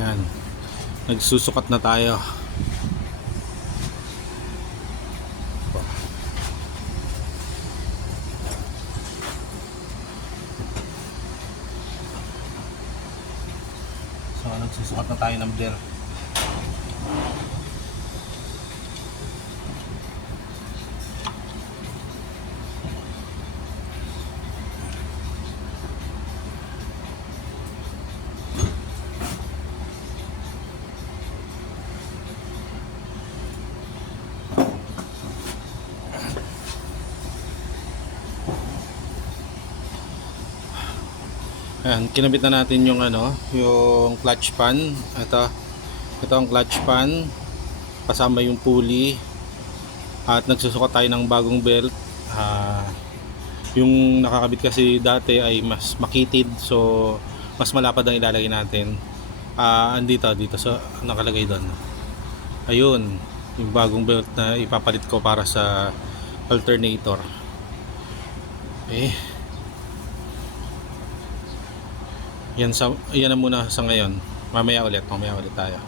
Yan, nagsusukat na tayo. So nagsusukat na tayo ng belt. Ayan, kinabit na natin yung yung clutch pan. Ito ang clutch pan kasama yung pulley at nagsusukat tayo ng bagong belt. Yung nakakabit kasi dati ay mas makitid, so mas malapad ang ilalagay natin. Dito sa nakalagay doon. Ayun, yung bagong belt na ipapalit ko para sa alternator. Yan na muna sa ngayon. Mamaya ulit tayo.